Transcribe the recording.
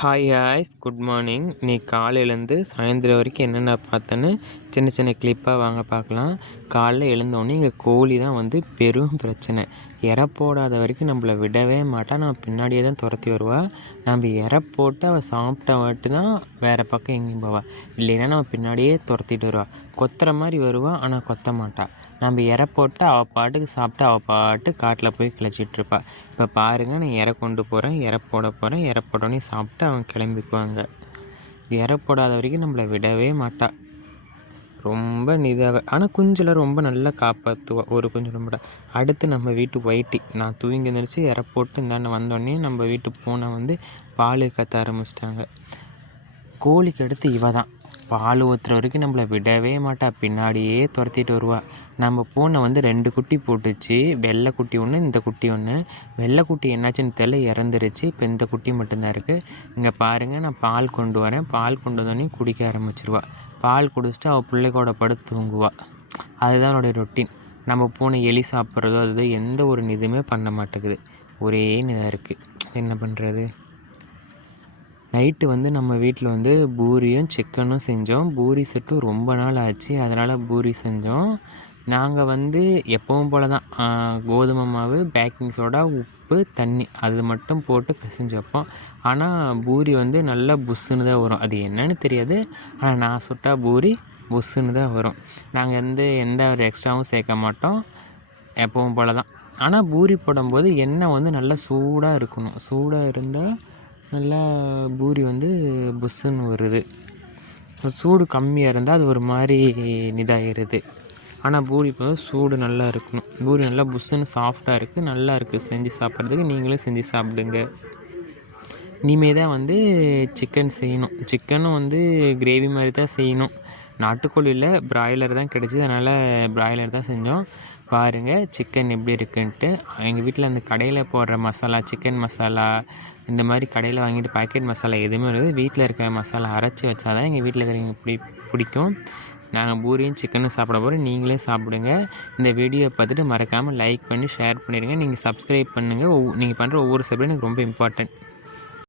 Hi ஹாய்ஸ் good morning. இன்னைக்கு காலையிலேருந்து சாயந்தரம் வரைக்கும் என்னென்ன பார்த்தேன்னு சின்ன சின்ன கிளிப்பாக வாங்க பார்க்கலாம். காலைல எழுந்தோடனே இங்கே கோழி தான் வந்து பெரும் பிரச்சனை. இரை போடாத வரைக்கும் நம்மளை விடவே மாட்டா. நம்ம பின்னாடியே தான் துரத்தி வருவா. நம்ம இரை போட்டு அவள் சாப்பிட்ட வாட்டு தான் வேறு பக்கம் எங்கேயும் போவாள். இல்லைன்னா நம்ம பின்னாடியே துரத்திட்டு வருவாள். கொத்துற மாதிரி வருவாள், ஆனால் கொத்த மாட்டாள். நம்ம இரை போட்டு அவள் பாட்டுக்கு சாப்பிட்டு அவள் பாட்டு காட்டில் போய் கிளச்சிட்ருப்பா. இப்போ பாருங்கள், நான் இரை கொண்டு போகிறேன், இரை போட போகிறேன். இரை போட்டோன்னே சாப்பிட்டு அவங்க கிளம்பிக்குவாங்க. இரை போடாத வரைக்கும் நம்மளை விடவே மாட்டா. ரொம்ப நிதாவை. ஆனால் குஞ்சில் ரொம்ப நல்லா காப்பாற்றுவா. ஒரு குஞ்சு ரொம்ப. அடுத்து நம்ம வீட்டு ஒயிட்டி நான் தூங்கி எழுந்திரிச்சு இரை போட்டு இந்தாண்ட வந்தோடனே நம்ம வீட்டு பூனை வந்து பால் கத்த ஆரம்பிச்சிட்டாங்க. கோழிக்கு அடுத்து இவ தான். பால் ஊற்றுற வரைக்கும் நம்மளை விடவே மாட்டா. பின்னாடியே துரத்திட்டு வருவாள். நம்ம பூனை வந்து 2 குட்டி போட்டுச்சு. வெள்ளை குட்டி ஒன்று, இந்த குட்டி ஒன்று. வெள்ளை குட்டி என்னாச்சுன்னு தெரியல, இறந்துருச்சு. இப்போ இந்த குட்டி மட்டும்தான் இருக்குது. இங்கே பாருங்கள், நான் பால் கொண்டு வரேன். பால் கொண்டு வந்தோடனே குடிக்க ஆரம்பிச்சிருவா. பால் குடிச்சிட்டு அவள் பிள்ளைக்கோட படுத்து தூங்குவாள். அதுதான் என்னுடைய ரொட்டீன். நம்ம பூனை எலி சாப்பிட்றதோ அது எந்த ஒரு இதுவுமே பண்ண மாட்டேங்குது. ஒரே இதாக இருக்குது. என்ன பண்ணுறது? நைட்டு வந்து நம்ம வீட்டில் வந்து பூரியும் சிக்கனும் செஞ்சோம். பூரி செட்டும் ரொம்ப நாள் ஆச்சு, அதனால் பூரி செஞ்சோம். நாங்கள் வந்து எப்பவும் போல் தான் கோதுமை மாவு, பேக்கிங் சோடா, உப்பு, தண்ணி அது மட்டும் போட்டு பிசைஞ்சு வைப்போம். ஆனால் பூரி வந்து நல்லா புஷ்ஷுன்னு தான் வரும். அது என்னன்னு தெரியாது, ஆனால் நான் சுட்டால் பூரி புஷ்ஷுன்னு தான் வரும். நாங்கள் வந்து எந்த ஒரு எக்ஸ்ட்ராவும் சேர்க்க மாட்டோம், எப்பவும் போல் தான். ஆனால் பூரி போடும்போது எண்ணெய் வந்து நல்லா சூடாக இருக்கணும். சூடாக இருந்தால் நல்லா பூரி வந்து புஷ்ஷுன்னு வருது. சூடு கம்மியாக இருந்தால் அது ஒரு மாதிரி இதாகிடுது. ஆனால் பூரி இப்போ சூடு நல்லா இருக்கணும். பூரி நல்லா புஷ்ஷுன்னு சாஃப்டாக இருக்குது, நல்லா இருக்குது செஞ்சு சாப்பிட்றதுக்கு. நீங்களும் செஞ்சு சாப்பிடுங்க. இனிமேல் தான் வந்து சிக்கன் செய்யணும். சிக்கனும் வந்து கிரேவி மாதிரி தான் செய்யணும். நாட்டுக்கோழியில் பிராய்லர் தான் கிடச்சிது, அதனால் பிராய்லர் தான் செஞ்சோம். பாருங்கள் சிக்கன் எப்படி இருக்குன்ட்டு. எங்கள் வீட்டில் அந்த கடையில் போடுற மசாலா, சிக்கன் மசாலா, இந்த மாதிரி கடையில் வாங்கிட்டு பாக்கெட் மசாலா எதுவுமே இருக்குது. வீட்டில் இருக்க மசாலா அரைச்சி வச்சா தான் எங்கள் வீட்டில் இருக்கிறவங்க பிடிக்கும். நாங்கள் பூரியும் சிக்கனும் சாப்பிட போகிறோம். நீங்களே சாப்பிடுங்க. இந்த வீடியோ பார்த்துட்டு மறக்காமல் லைக் பண்ணி ஷேர் பண்ணிடுங்க. நீங்கள் சப்ஸ்கிரைப் பண்ணுங்கள். நீங்கள் பண்ணுற ஒவ்வொரு சப்ஸ்கிரைபும் எனக்கு ரொம்ப இம்பார்ட்டன்ட்.